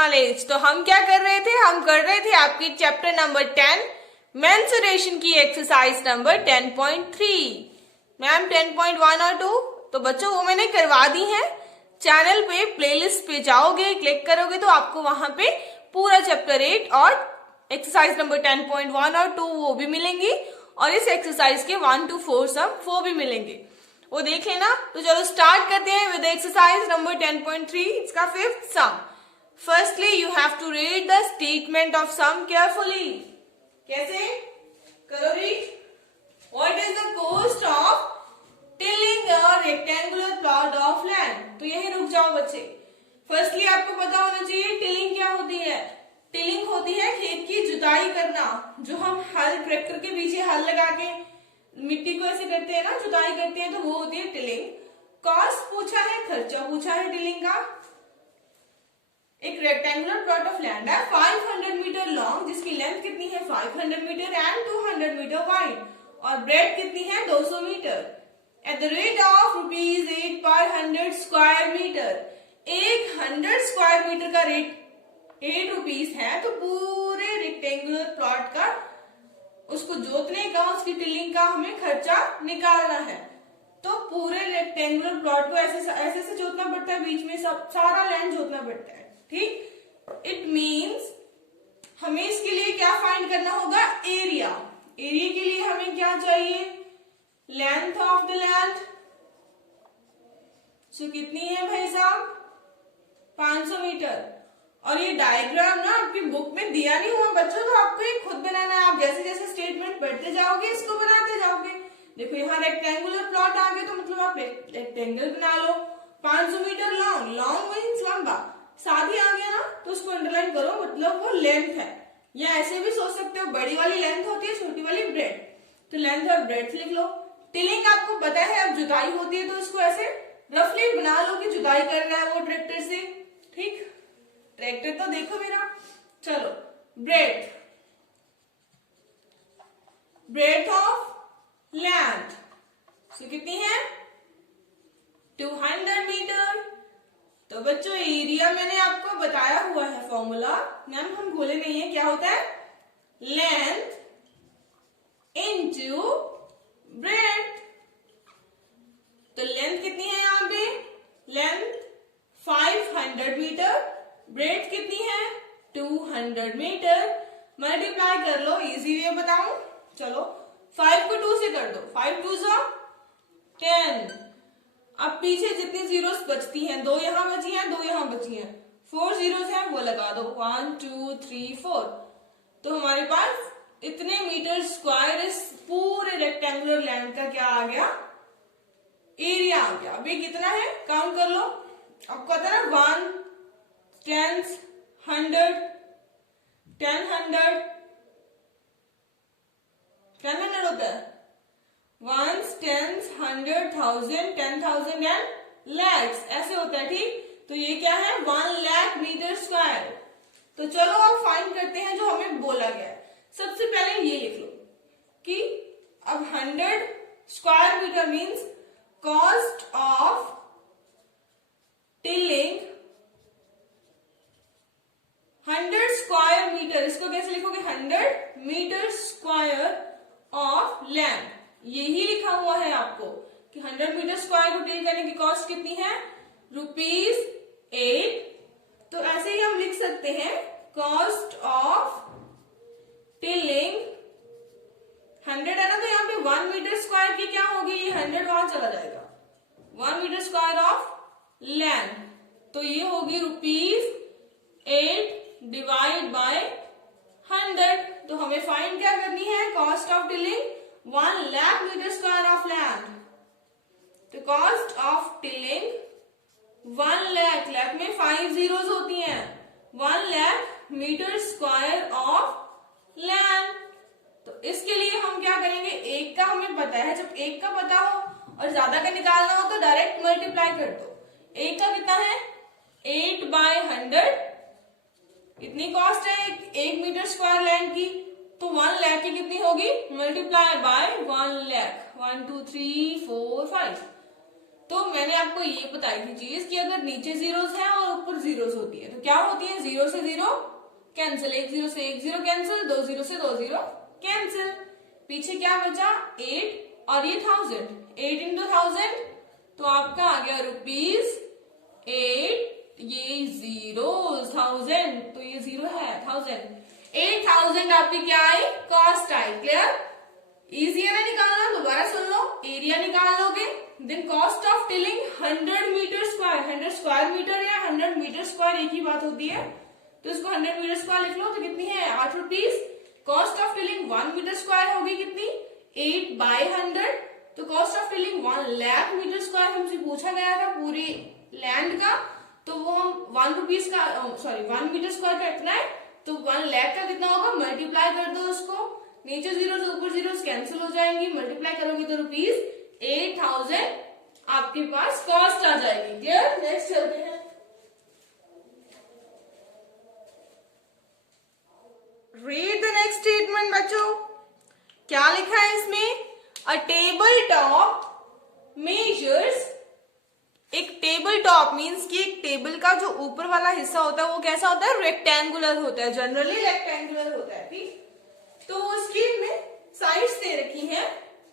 Knowledge. तो हम क्या कर रहे थे, हम कर रहे थे आपकी चैप्टर नंबर 10 मेंसुरेशन की एक्सरसाइज नंबर 10.3। मैम 10.1 और 2 तो बच्चों वो मैंने करवा दी है। चैनल पे प्लेलिस्ट पे जाओगे, क्लिक करोगे तो आपको वहां पे पूरा चैप्टर 8 और एक्सरसाइज नंबर 10.1 और 2 वो भी मिलेंगी और इस एक्सरसाइज के 1 to 4 सम वो भी मिलेंगे, वो देख लेना। तो चलो स्टार्ट करते हैं विद एक्सरसाइज नंबर 10.3, इसका fifth sum. Firstly you have to read the statement of sum carefully. कैसे करो read? What is the cost of tilling a rectangular plot of land. तो यही रुक जाओ बच्चे। फर्स्टली आपको पता होना चाहिए टिलिंग क्या होती है। टिलिंग होती है खेत की जुताई करना, जो हम हल ट्रैक्टर के पीछे हल लगा के मिट्टी को ऐसे करते हैं ना, जुताई करते हैं, तो वो होती है टिलिंग। कॉस्ट पूछा है, खर्चा पूछा है टिलिंग का। एक रेक्टेंगुलर प्लॉट ऑफ लैंड है 500 मीटर लॉन्ग, जिसकी लेंथ कितनी है 500 मीटर एंड 200 मीटर वाइड, और ब्रेड कितनी है 200 metre. At the rate of ₹8 per 100 square metre. 100 square metre का रेट 8 रुपीज है, तो पूरे रेक्टेंगुलर प्लॉट का, उसको जोतने का, उसकी टिलिंग का हमें खर्चा निकालना है। तो पूरे रेक्टेंगुलर प्लॉट को ऐसे ऐसे जोतना पड़ता है, बीच में सब सारा लैंड जोतना पड़ता है। ठीक, इट मींस हमें इसके लिए क्या फाइंड करना होगा, एरिया। एरिया के लिए हमें क्या चाहिए, लेंथ ऑफ द लैंड। सो कितनी है भाई साहब 500 मीटर। और ये डायग्राम ना आपकी बुक में दिया नहीं हुआ बच्चों, तो आपको ये खुद बनाना है। आप जैसे जैसे स्टेटमेंट पढ़ते जाओगे इसको बनाते जाओगे। देखो यहाँ रेक्टेंगुलर प्लॉट आ गया, तो मतलब आप रेक्टेंगल बना लो। 500 मीटर लॉन्ग, लॉन्ग मीन्स लंबा, साथ ही आ गया ना, तो उसको अंडरलाइन करो, मतलब वो लेंथ है। या ऐसे भी सोच सकते हो, बड़ी वाली लेंथ होती है, छोटी वाली ब्रेड, तो लेंथ और ब्रेड लिख लो। टिलिंग आपको पता है, अब जुताई होती है, तो उसको ऐसे रफली बना लो कि जुताई कर रहा है वो ट्रैक्टर से। ठीक, ट्रैक्टर तो देखो मेरा। चलो ब्रेड, ब्रेड ऑफ लैंड कितनी है 200 मीटर। तो बच्चों एरिया मैंने आपको बताया हुआ है फॉर्मूला, मैम हम भूले नहीं है, क्या होता है, लेंथ इनटू ब्रेड। तो लेंथ कितनी है यहाँ पे, लेंथ 500 मीटर, ब्रेड कितनी है 200 मीटर। मल्टीप्लाई कर लो, इजी वे बताऊं, चलो 5 को 2 से कर दो, 5 2 10। अब पीछे जितनी जीरोस बचती हैं, 2 यहाँ बची हैं, 2 यहाँ बची हैं, 4 जीरोस हैं, वो लगा दो 1 2 3 4। तो हमारे पास इतने मीटर स्क्वायर इस पूरे रेक्टेंगुलर लैंड का क्या आ गया, एरिया आ गया। अभी कितना है काउंट कर लो, आपको पता है ना 1 10 100 10 100 होता है, 1 10 100 1000 10,000 एंड लैक्स, ऐसे होता है। ठीक, तो ये क्या है 1 लाख मीटर स्क्वायर। तो चलो अब फाइंड करते हैं जो हमें बोला गया है। सबसे पहले ये लिख लो कि अब 100 square metre means cost of tilling 100 square metre. इसको कैसे लिखोगे, 100 मीटर स्क्वायर ऑफ लैंड, यही लिखा हुआ है आपको कि 100 मीटर स्क्वायर को टिल करने की कॉस्ट कितनी है ₹8। तो ऐसे ही हम लिख सकते हैं कॉस्ट ऑफ टिलिंग 100 है ना, तो यहाँ पे 1 मीटर स्क्वायर की क्या होगी, ये 100 वहां चला जाएगा, 1 मीटर स्क्वायर ऑफ लैंड, तो ये होगी ₹8 डिवाइड बाय 100। तो हमें फाइंड क्या करनी है, cost of tilling 1 lakh metre square of land. तो cost of tilling 1 lakh, lakh में 5 जीरोस होती हैं, 1 lakh metre square of land. तो इसके लिए हम क्या करेंगे, एक का हमें पता है, जब एक का पता हो और ज्यादा का निकालना हो तो डायरेक्ट मल्टीप्लाई कर दो। एक का कितना है 8 बाय 100, इतनी कॉस्ट है 1 मीटर स्क्वायर लैंड की, तो 1 लाख की कितनी होगी, मल्टीप्लाई बाय 1 लाख, 1 2 3 4 5 तो मैंने आपको ये बताई थी चीज कि अगर नीचे जीरोस है और ऊपर जीरोस होती है तो क्या होती है, जीरो से जीरो कैंसिल, एक जीरो से एक जीरो कैंसिल, दो जीरो से दो जीरो कैंसिल, पीछे क्या बचा 8 और ये 1000, 8 इंटू 1000 तो आपका आ गया ₹8, ये जीरो 1000 तो ये जीरो है 1000, 8000 आपकी क्या आई, कॉस्ट आई। क्लियर, इजी है ना निकालना, दोबारा सुन लो, एरिया निकाल लोगे, then cost of tilling 100 metre square, 100 square metre या 100 मीटर स्क्वायर एक ही बात होती है, तो इसको 100 मीटर स्क्वायर लिख लो तो कितनी है ₹8। Cost of tilling 1 metre square होगी कितनी, 8/100, तो cost of tilling 1 lakh metre square हमसे पूछा गया था पूरी लैंड का, तो वो हम ₹1 का सॉरी 1 मीटर स्क्वायर का इतना है, तो 1 लाख का कितना होगा, मल्टीप्लाई कर दो उसको, नीचे जीरो से ऊपर जीरो कैंसिल हो जाएंगी, मल्टीप्लाई करोगे तो ₹8000 आपके पास कॉस्ट आ जाएगी। क्लियर, नेक्स्ट चलते हैं। रीड द नेक्स्ट स्टेटमेंट बच्चों, क्या लिखा है इसमें, अ टेबल टॉप मेजर्स, एक टेबल टॉप मीन्स कि एक टेबल का जो ऊपर वाला हिस्सा होता है वो कैसा होता है, रेक्टेंगुलर होता है, जनरली रेक्टेंगुलर होता है, ठीक। तो उसकी में साइड्स दे रखी हैं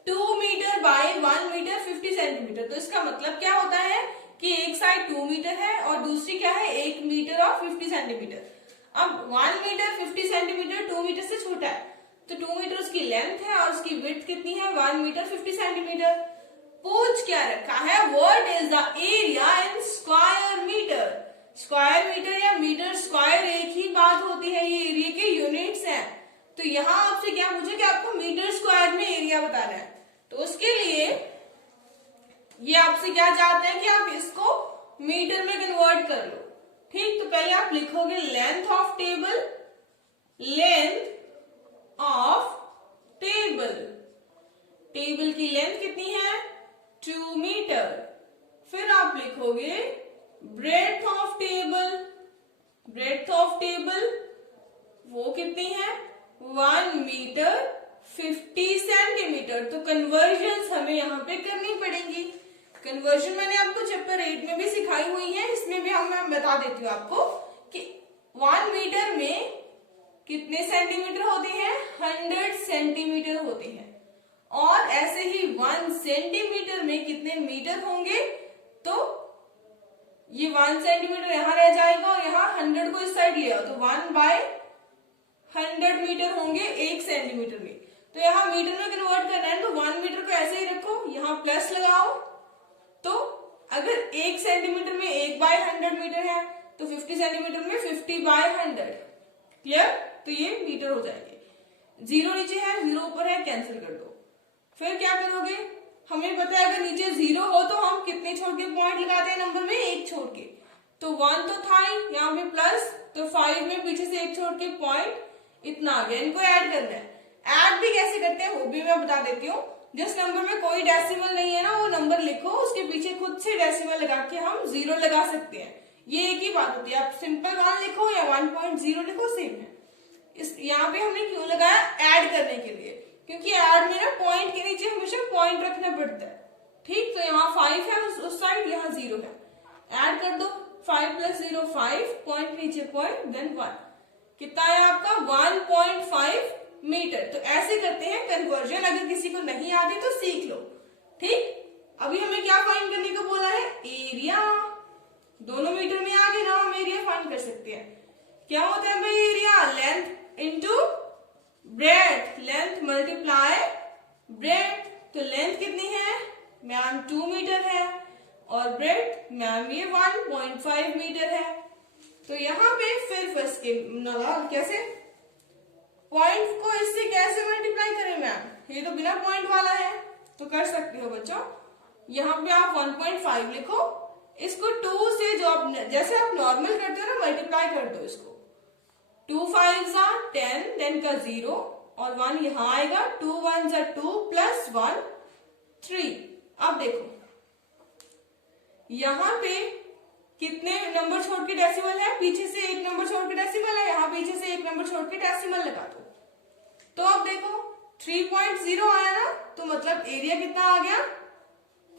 2 मीटर बाय 1 मीटर 50 सेंटीमीटर, तो इसका मतलब क्या होता है कि एक साइड 2 मीटर है और दूसरी क्या है 1 मीटर और 50 सेंटीमीटर। अब 1 मीटर 50 सेंटीमीटर 2 मीटर से छोटा है, तो 2 मीटर उसकी लेंथ है और उसकी विड्थ कितनी है 1 मीटर 50 सेंटीमीटर। पूछ क्या रखा है, what is the area in square metre, square metre या मीटर स्क्वायर एक ही बात होती है, ये एरिया के यूनिट्स हैं, तो यहाँ आपसे क्या पूछे कि आपको मीटर स्क्वायर में एरिया बताना है, तो उसके लिए ये आपसे क्या चाहते हैं कि आप इसको मीटर में कन्वर्ट कर लो, ठीक। तो पहले आप लिखोगे length of table, length of table, table की लेंथ कितनी है 2 मीटर, फिर आप लिखोगे breadth of table, breadth of table वो कितनी है 1 मीटर 50 सेंटीमीटर, तो कन्वर्जन हमें यहाँ पे करनी पड़ेगी। कन्वर्जन मैंने आपको चैप्टर 8 में भी सिखाई हुई है, इसमें भी मैं बता देती हूँ आपको कि 1 मीटर में कितने सेंटीमीटर होते हैं 100 सेंटीमीटर होते हैं, और ऐसे ही 1 सेंटीमीटर में कितने मीटर होंगे, तो ये 1 सेंटीमीटर यहाँ रह जाएगा और यहाँ 100 को इस साइड ले आओ तो 1/100 मीटर होंगे 1 सेंटीमीटर में, तो यहाँ मीटर में कन्वर्ट करना है तो 1 मीटर को ऐसे ही रखो, यहाँ प्लस लगाओ, तो अगर 1 सेंटीमीटर में 1/100 मीटर है तो 50 सेंटीमीटर में 50/100। क्लियर, तो ये मीटर हो जाएंगे, जीरो नीचे है जीरो ऊपर है कैंसिल कर दो। फिर क्या करोगे, हमें पता है अगर नीचे जीरो हो तो हम कितने छोड़ के पॉइंट लगाते हैं नंबर में, एक छोड़ के, तो 1 तो था ही, यहाँ पे प्लस, तो 5 में पीछे से एक छोड़ के पॉइंट, इतना आ गया, इनको ऐड करना है। ऐड भी कैसे करते हैं वो भी मैं बता देती हूँ, जिस नंबर में कोई डेसिमल नहीं है ना वो नंबर लिखो, उसके पीछे खुद से डेसिमल लगा के हम जीरो लगा सकते हैं, ये एक ही बात होती है, आप सिंपल 1 लिखो या 1.0 लिखो सेम है। इस यहाँ पे हमने क्यों लगाया, ऐड करने के लिए, क्योंकि ऐड में ना पॉइंट के नीचे हमेशा पॉइंट रखना पड़ता है, ठीक। तो यहाँ 5 है उस साइड, यहाँ 0 है, ऐड कर दो, 5 + 0 5, पॉइंट नीचे पॉइंट देन 1, कितना है आपका 1.5 मीटर। तो ऐसे करते हैं कन्वर्जन, अगर किसी को नहीं आती तो सीख लो, ठीक। अभी हमें क्या फाइंड करने को बोला है, एरिया, दोनों मीटर में आ गए ना, हम एरिया फाइंड कर सकते हैं। क्या होता है भाई area, length into breadth, length multiply breadth, तो लेंथ कितनी है मैम 2 मीटर है और ब्रेड्थ मैम ये 1.5 मीटर है। तो यहाँ पे फिर फंस के कैसे पॉइंट को इससे कैसे मल्टीप्लाई करें मैम, ये तो बिना पॉइंट वाला है, तो कर सकते हो बच्चों, यहाँ पे आप 1.5 लिखो, इसको 2 से जो आप जैसे आप नॉर्मल करते हो ना मल्टीप्लाई कर दो इसको, 2 5 10 देन का 0 और 1 यहाँ आएगा, 2 1 2 प्लस 1 3। अब देखो यहाँ पे कितने नंबर छोड़ के डेसिमल है, पीछे से एक नंबर छोड़ के डेसिमल है, यहाँ पीछे से एक नंबर छोड़ के डेसिमल लगा दो, तो अब देखो 3.0 आया ना, तो मतलब एरिया कितना आ गया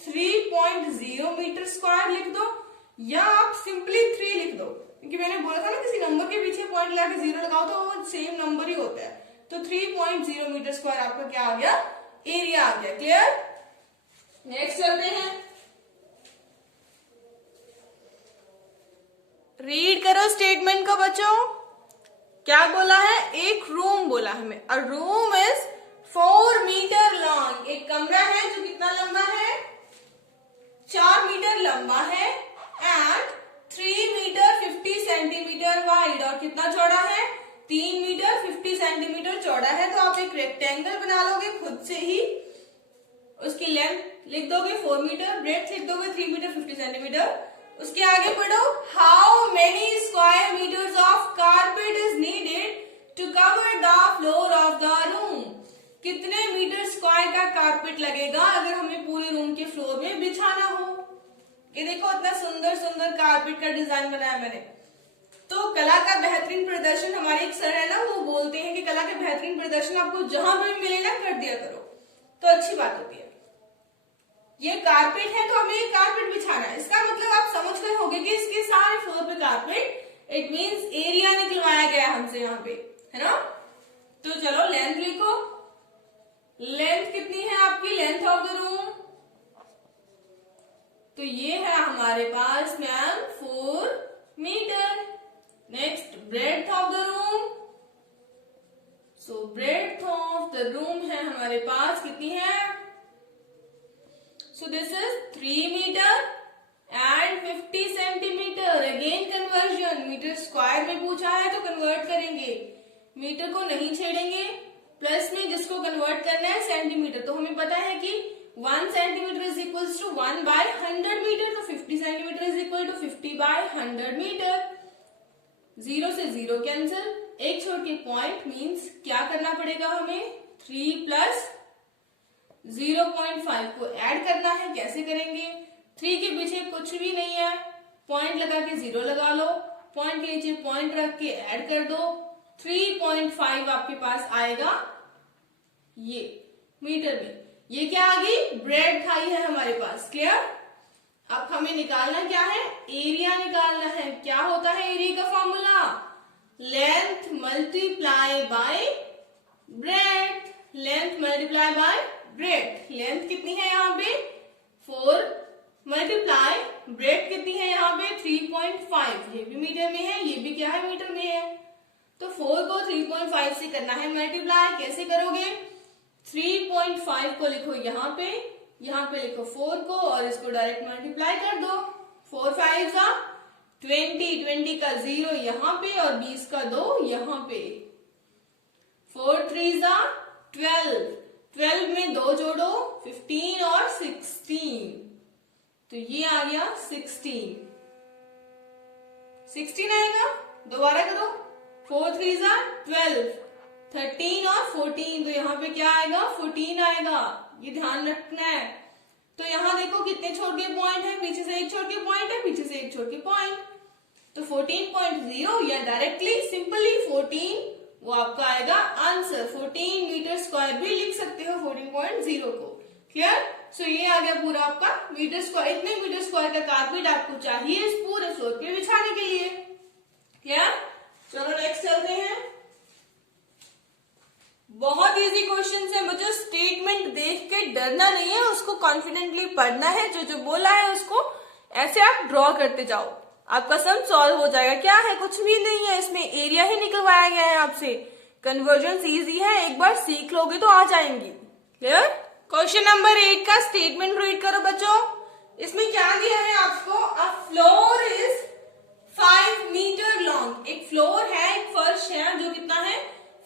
3.0 मीटर स्क्वायर लिख दो, या आप सिंपली 3 लिख दो, क्योंकि मैंने बोला था ना किसी नंबर के पीछे पॉइंट लगा के 0 लगाओ तो वो सेम नंबर ही होता है। तो 3.0 मीटर स्क्वायर आपका क्या आ गया, एरिया आ गया। क्लियर? नेक्स्ट चलते हैं, रीड करो स्टेटमेंट को बच्चों। क्या बोला है, एक रूम बोला हमें, a room is 4 metre long. एक कमरा है जो कितना लंबा है, 4 मीटर लंबा है, एंड 3 मीटर 50 सेंटीमीटर वाइड, और कितना चौड़ा है, 3 मीटर 50 सेंटीमीटर चौड़ा है। तो आप एक रेक्टेंगल बना लोगे खुद से ही, उसकी लेंथ लिख दोगे 4 मीटर, ब्रेड्थ लिख दोगे 3 मीटर 50 सेंटीमीटर। उसके आगे पढ़ो, how many square metres of carpet is needed to cover the floor of the room. कितने मीटर स्क्वायर का कारपेट लगेगा अगर हमें पूरे रूम के फ्लोर में बिछाना हो। ये देखो इतना सुंदर सुंदर कारपेट का डिजाइन बनाया मैंने। तो कला का बेहतरीन प्रदर्शन, हमारे एक सर है ना, वो बोलते हैं कि कला के बेहतरीन प्रदर्शन आपको जहां पर भी मिले ना कर दिया करो, तो अच्छी बात होती है। ये कारपेट है तो हमें ये कारपेट बिछाना है, इसका मतलब आप समझ गए होंगे कि इसके सारे फ्लोर पे कारपेट, इट मींस एरिया निकलवाया गया हमसे यहाँ पे, है ना। तो चलो लेंथ लिखो, लेंथ कितनी है आपकी, लेंथ ऑफ द रूम, तो ये है हमारे पास ma'am 4 metre. Next breadth of the room, so breadth of the room है हमारे पास कितनी है, so this is 3 meter and 50 centimeter। Again conversion, metre square में पूछा है तो कन्वर्ट करेंगे, मीटर को नहीं छेड़ेंगे, प्लस में जिसको कन्वर्ट करना है सेंटीमीटर। तो हमें पता है कि 1 centimetre is equal to 1/100 metre, तो 50 centimetre is equal to 50/100 metre. 0 से 0 कैंसिल, एक छोड़ के पॉइंट, मीन्स क्या करना पड़ेगा हमें, 3 प्लस 0.5 को ऐड करना है। कैसे करेंगे, 3 के पीछे कुछ भी नहीं है, पॉइंट लगा के 0 लगा लो, पॉइंट के नीचे पॉइंट रख के ऐड कर दो, 3.5 आपके पास आएगा ये मीटर में। ये क्या आ गई, ब्रेड्थ आई है हमारे पास। क्लियर? अब हमें निकालना क्या है, एरिया निकालना है। क्या होता है एरिया का formula, length multiply by breadth, length multiply by breadth. Length कितनी है यहाँ पे 4 मल्टीप्लाई ब्रेड्थ कितनी है यहाँ पे 3.5। ये भी मीटर में है, ये भी क्या है, मीटर में है। तो 4 को 3.5 से करना है मल्टीप्लाई। कैसे करोगे, 3.5 को लिखो यहाँ पे लिखो 4 को, और इसको डायरेक्ट मल्टीप्लाई कर दो। 4 5 जा 20, 20 का 0 यहाँ पे और 20 का 2 यहाँ पे। 4 3 जा 12, 12 में 2 जोड़ो 15 और 16, तो ये आ गया 16 आएगा। दोबारा करो, 4 3 जा 12, 13 और 14, तो यहाँ पे क्या आएगा 14 आएगा। ये ध्यान रखना है। तो यहाँ देखो कितने छोड़ के पॉइंट है, पीछे से एक छोड़ के पॉइंट है, पीछे से एक छोड़ के पॉइंट, तो 14.0 या डायरेक्टली सिंपली 14 वो आपका आएगा आंसर। 14 मीटर स्क्वायर भी लिख सकते हो 14.0 को। क्लियर? सो ये आ गया पूरा आपका मीटर स्क्वायर। इतने मीटर स्क्वायर का कारपेट आपको चाहिए इस पूरे फ्लोर पे बिछाने के लिए। क्लियर? चलो नेक्स्ट चलते हैं। बहुत इजी क्वेश्चन है, मुझे स्टेटमेंट देख के डरना नहीं है, उसको कॉन्फिडेंटली पढ़ना है। जो जो बोला है उसको ऐसे आप ड्रॉ करते जाओ, आपका सम सॉल्व हो जाएगा। क्या है, कुछ भी नहीं है, इसमें एरिया ही निकलवाया गया है आपसे। कन्वर्जन इजी है, एक बार सीख लोगे तो आ जाएंगी। क्लियर? क्वेश्चन नंबर 8 का स्टेटमेंट रीड करो बच्चों। इसमें क्या दिया है आपको, a floor is 5 metre long. एक फ्लोर है, एक फर्श है जो कितना है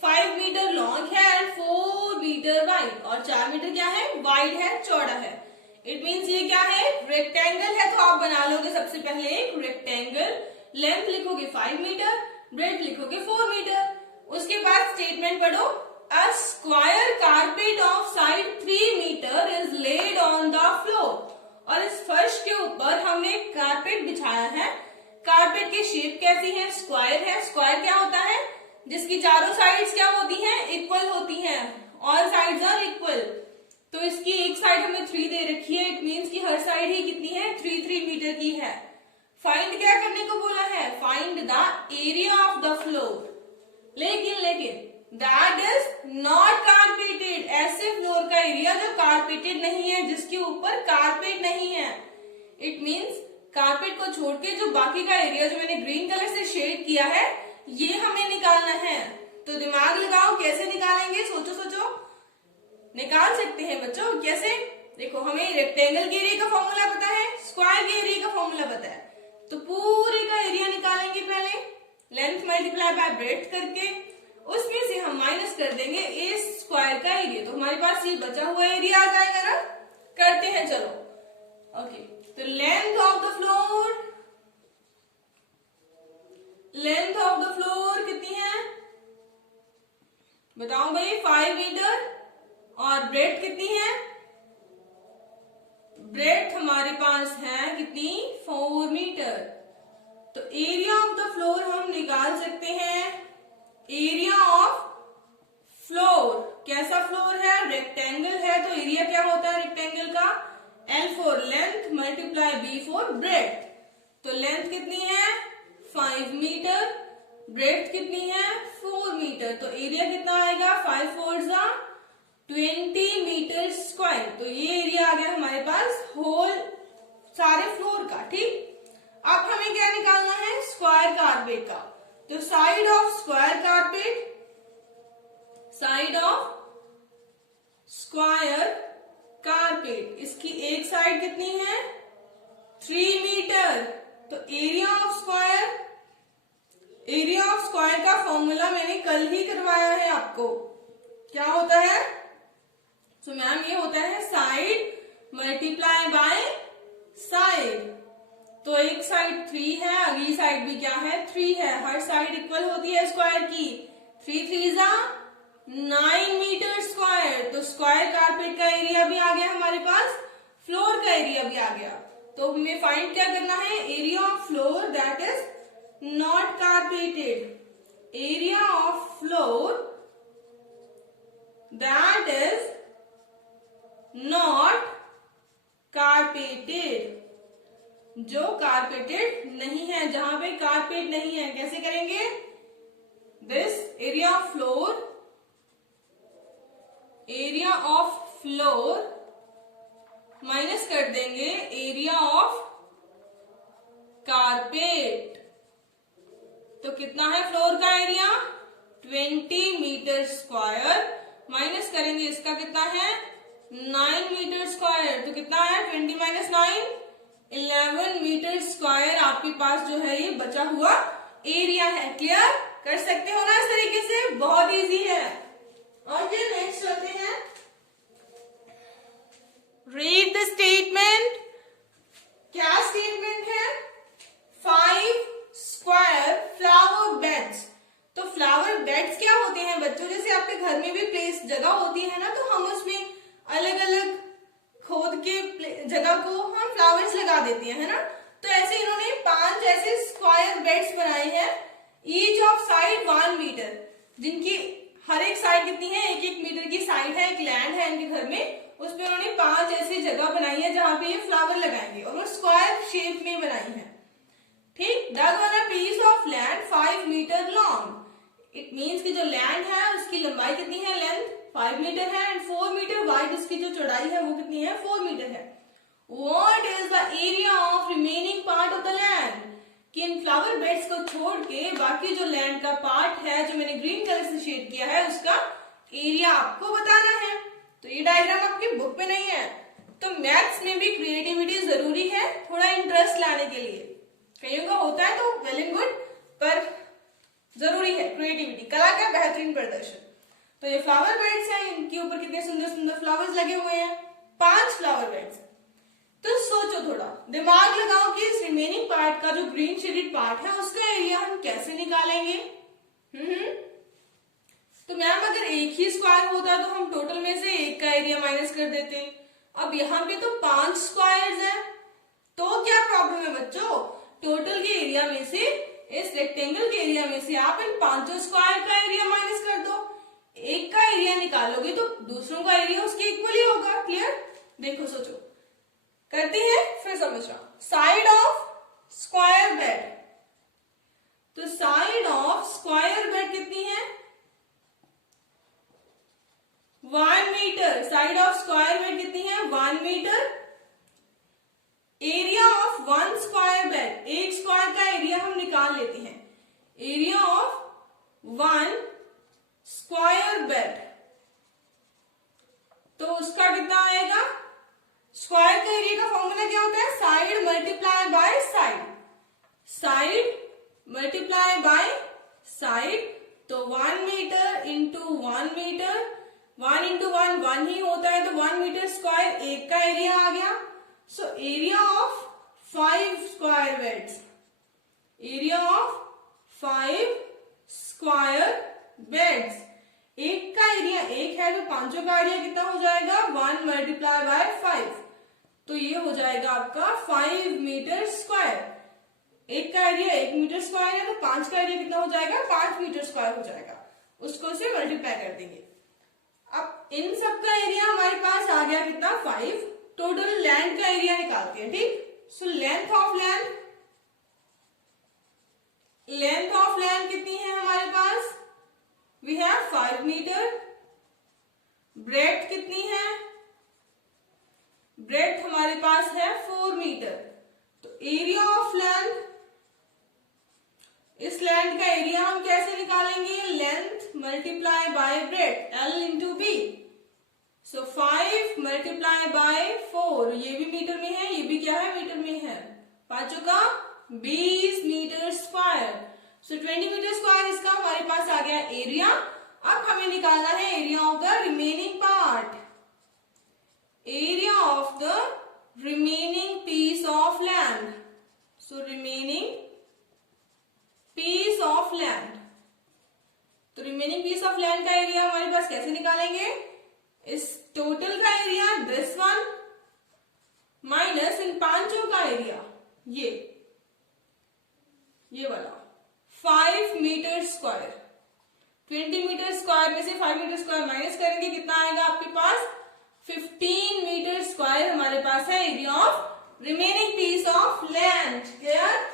5 मीटर लॉन्ग है एंड 4 मीटर वाइड, और 4 मीटर क्या है, वाइड है, चौड़ा है। इट मीन्स ये क्या है, रेक्टेंगल है। तो आप बना लोगे सबसे पहले एक रेक्टेंगल। लेंथ लिखोगे 5 मीटर, ब्रेड्थ लिखोगे 4 मीटर। उसके बाद स्टेटमेंट पढ़ो, a square carpet of side 3 metre is laid on the floor. और इस फर्श के ऊपर हमने कारपेट बिछाया है। कारपेट की शेप कैसी है, स्क्वायर है। स्क्वायर क्या होता है, जिसकी चारों साइड्स क्या होती हैं, इक्वल होती हैं। All sides are equal. तो तो इसकी एक साइड हमें 3 दे रखी है, इट मीन्स कि हर साइड ही कितनी है, 3 मीटर की है। फाइंड क्या करने को बोला है, find the area of the floor. लेकिन दैट इज नॉट कारपेटेड, ऐसे फ्लोर का एरिया जो कारपेटेड नहीं है, जिसके ऊपर कारपेट नहीं है। इट मीन्स कारपेट को छोड़ के जो बाकी का एरिया जो मैंने ग्रीन कलर से शेड किया है, ये हमें निकालना है। तो दिमाग लगाओ, कैसे निकालेंगे, सोचो सोचो। निकाल सकते हैं बच्चों, कैसे? देखो, हमें रेक्टेंगल के एरिया का फॉर्मूला पता है, स्क्वायर के एरिया का फॉर्मूला पता है, तो पूरे का एरिया निकालेंगे। पहले लेंथ मल्टीप्लाई बाय ब्रेड्थ करके उसमें से हम माइनस कर देंगे इस स्क्वायर का एरिया, तो हमारे पास ये बचा हुआ एरिया आ जाएगा ना। करते हैं, चलो। ओके, तो लेंथ ऑफ द फ्लोर कितनी है बताओ भाई, 5 मीटर। और ब्रेड्थ कितनी है, ब्रेड्थ हमारे पास है कितनी, 4 मीटर। तो एरिया ऑफ द फ्लोर हम निकाल सकते हैं। एरिया ऑफ फ्लोर, कैसा फ्लोर है, रेक्टेंगल है, तो एरिया क्या होता है रेक्टेंगल का, L for length multiply B for breadth. तो लेंथ कितनी है, 5 मीटर, ब्रेड्थ कितनी है, 4 मीटर। तो एरिया कितना आएगा, 5 4 20 मीटर स्क्वायर। तो ये एरिया आ गया हमारे पास होल सारे फ्लोर का। ठीक, अब हमें क्या निकालना है, स्क्वायर कारपेट का। तो साइड ऑफ स्क्वायर कारपेट, इसकी एक साइड कितनी है, 3 मीटर। तो एरिया ऑफ स्क्वायर का फॉर्मूला मैंने कल ही करवाया है आपको। क्या होता है, तो मैम ये होता है साइड मल्टीप्लाई बाय साइड। तो एक साइड 3 है, अगली साइड भी क्या है, 3 है। हर साइड इक्वल होती है स्क्वायर की। 3 3 9 मीटर स्क्वायर। तो स्क्वायर कारपेट का एरिया भी आ गया हमारे पास, फ्लोर का एरिया भी आ गया। तो हमें फाइंड क्या करना है, area of floor that is not carpeted. Area of floor that is not carpeted, जो कारपेटेड नहीं है, जहां पे कारपेट नहीं है। कैसे करेंगे, this area of floor minus कर देंगे एरिया ऑफ कारपेट। तो कितना है फ्लोर का एरिया, 20 मीटर स्क्वायर, माइनस करेंगे इसका कितना है, 9 मीटर स्क्वायर। तो कितना है, 20 माइनस 9 11 मीटर स्क्वायर आपके पास जो है ये बचा हुआ एरिया है। क्लियर कर सकते हो ना इस तरीके से, बहुत इजी है। और ये नेक्स्ट चलते हैं, रीड द स्टेटमेंट। क्या स्टेटमेंट है, 5 स्क्वायर फ्लावर बेड्स। तो फ्लावर बेड्स क्या होते हैं बच्चों, जैसे आपके घर में भी प्लेस जगह होती है ना, तो हम उसमें अलग अलग खोद के जगह को हम फ्लावर्स लगा देते हैं, है ना। तो ऐसे इन्होंने 5 ऐसे स्क्वायर बेड्स बनाए हैं, ईच ऑफ साइड 1 मीटर, जिनकी हर एक साइड कितनी है, 1 मीटर की साइड है। एक लैंड है इनके घर में, उस पे उन्होंने 5 ऐसी जगह बनाई है जहां पे ये फ्लावर लगाएंगे, और वो स्क्वायर शेप में बनाई है। ठीक, dug on a piece of land 5 metre long. It means कि जो लैंड है उसकी लंबाई कितनी है, लेंथ 5 मीटर है, एंड 4 मीटर वाइड उसकी जो चौड़ाई है वो कितनी है, 4 मीटर है। What is the area of remaining part of the land? कि इन फ्लावर बेड्स को छोड़ के बाकी जो लैंड का पार्ट है, जो मैंने ग्रीन कलर से शेड किया है, उसका एरिया आपको बताना है। तो ये डायग्राम आपकी बुक पे नहीं है। तो मैथ्स में भी क्रिएटिविटी जरूरी है, थोड़ा इंटरेस्ट लाने के लिए। कईयों का होता है तो वेल एंड गुड, पर जरूरी है क्रिएटिविटी, कला का बेहतरीन प्रदर्शन। तो ये फ्लावर बेड्स हैं, इनके ऊपर कितने सुंदर सुंदर फ्लावर्स लगे हुए हैं, 5 फ्लावर बेड्स। तो सोचो, थोड़ा दिमाग लगाओ कि इस रिमेनिंग पार्ट का जो ग्रीन शेडेड पार्ट है उसका एरिया हम कैसे निकालेंगे। तो मैम अगर एक ही स्क्वायर होता तो हम टोटल में से एक का एरिया माइनस कर देते। अब यहाँ पे तो 5 स्क्वायर्स हैं, तो क्या प्रॉब्लम है बच्चों, टोटल के एरिया में से, इस रेक्टेंगल के एरिया में से आप इन 5 स्क्वायर का एरिया माइनस कर दो। एक का एरिया निकालोगे तो दूसरों का एरिया उसके इक्वल ही होगा। क्लियर? देखो सोचो, करते हैं फिर समझना। साइड ऑफ स्क्वायर बेड, तो साइड ऑफ स्क्वायर बेड कितनी है? 1 metre. Side of square bed कितनी है? 1 metre. Area of 1 square bed, एक स्क्वायर का एरिया हम निकाल लेते हैं। एरिया ऑफ 1 स्क्वायर बेड, तो उसका कितना आएगा? स्क्वायर का एरिया का फॉर्मूला क्या होता है? Side multiply by side. Side multiply by side, तो 1 मीटर इंटू 1 मीटर, 1 इंटू 1 1 ही होता है, तो 1 मीटर स्क्वायर एक का एरिया आ गया। So area of 5 square beds, area of 5 square beds, एक का एरिया एक है तो पांचों का एरिया कितना हो जाएगा? 1 मल्टीप्लाई बाय 5, तो ये हो जाएगा आपका 5 मीटर स्क्वायर। एक का एरिया 1 मीटर स्क्वायर है तो 5 का एरिया कितना हो जाएगा? 5 मीटर स्क्वायर हो जाएगा। उसको से मल्टीप्लाई कर देंगे। अब इन सब का एरिया हमारे पास आ गया कितना? 5। टोटल लैंड का एरिया निकालते हैं, ठीक? So length of land, length of land कितनी है हमारे पास? We have 5 metre. ब्रेड्थ कितनी है? ब्रेड्थ हमारे पास है 4 मीटर। तो एरिया ऑफ लैंड, इस लैंड का एरिया हम कैसे निकालेंगे? Length multiply by breadth, L into B. So 5 multiply by 4, ये भी मीटर में है, ये भी क्या है? मीटर में है। पांचों का 20 मीटर स्क्वायर। सो 20 मीटर स्क्वायर इसका हमारे पास आ गया एरिया। अब हमें निकालना है area of the remaining part, area of the remaining piece of land. So remaining piece of land, तो रिमेनिंग पीस ऑफ लैंड का एरिया हमारे पास कैसे निकालेंगे? इस टोटल का एरिया दिस वन माइनस इन पांचों का एरिया, ये वाला 5 मीटर स्क्वायर। 20 मीटर स्क्वायर में से 5 मीटर स्क्वायर माइनस करेंगे, कितना आएगा आपके पास? 15 मीटर स्क्वायर हमारे पास है area of remaining piece of land. Clear?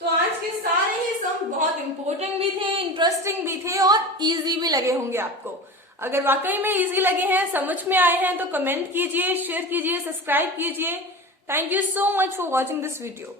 तो आज के सारे ही सम बहुत इंपॉर्टेंट भी थे, इंटरेस्टिंग भी थे और इजी भी लगे होंगे आपको। अगर वाकई में इजी लगे हैं, समझ में आए हैं, तो कमेंट कीजिए, शेयर कीजिए, सब्सक्राइब कीजिए। Thank you so much for watching this video.